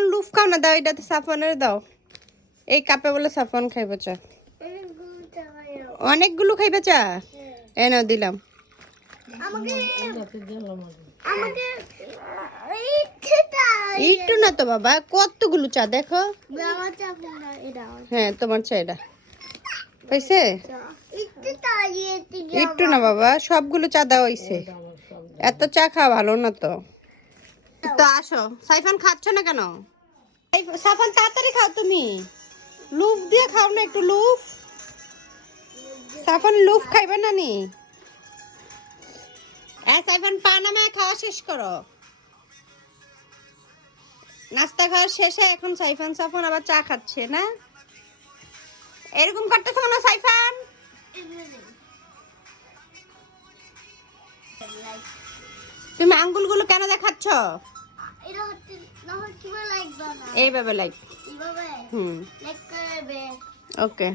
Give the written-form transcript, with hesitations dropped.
সাফন লুফ খাও না, দাও এটা তো সাফনের দাও। এই কাপে বলে সাফন খাইবে চা। অনেকগুলো খাইবে চা। এ নাও দিলাম। একটু না তো বাবা, কতগুলো চা দেখো। হ্যাঁ তোমার চা এটা হয়েছে। একটু না বাবা, সবগুলো চা দেওয়া হয়েছে। এত চা খাওয়া ভালো না তো। তো আসো, সাইফান খাচ্ছ না কেন? সাফান তাড়াতাড়ি খাও তুমি। লুফ দিয়ে খাও না একটু লুফ। সাফান লুফ খাইবে না নি? সাইফান পা নামে খাওয়া শেষ করো। নাস্তা খাওয়া শেষে এখন সাইফান সাফান আবার চা খাচ্ছে না? এরকম করতেছো না সাইফান? তুমি আঙ্গুলগুলো কেন দেখাচ্ছ? এইভাবে লাইক। হুম ওকে।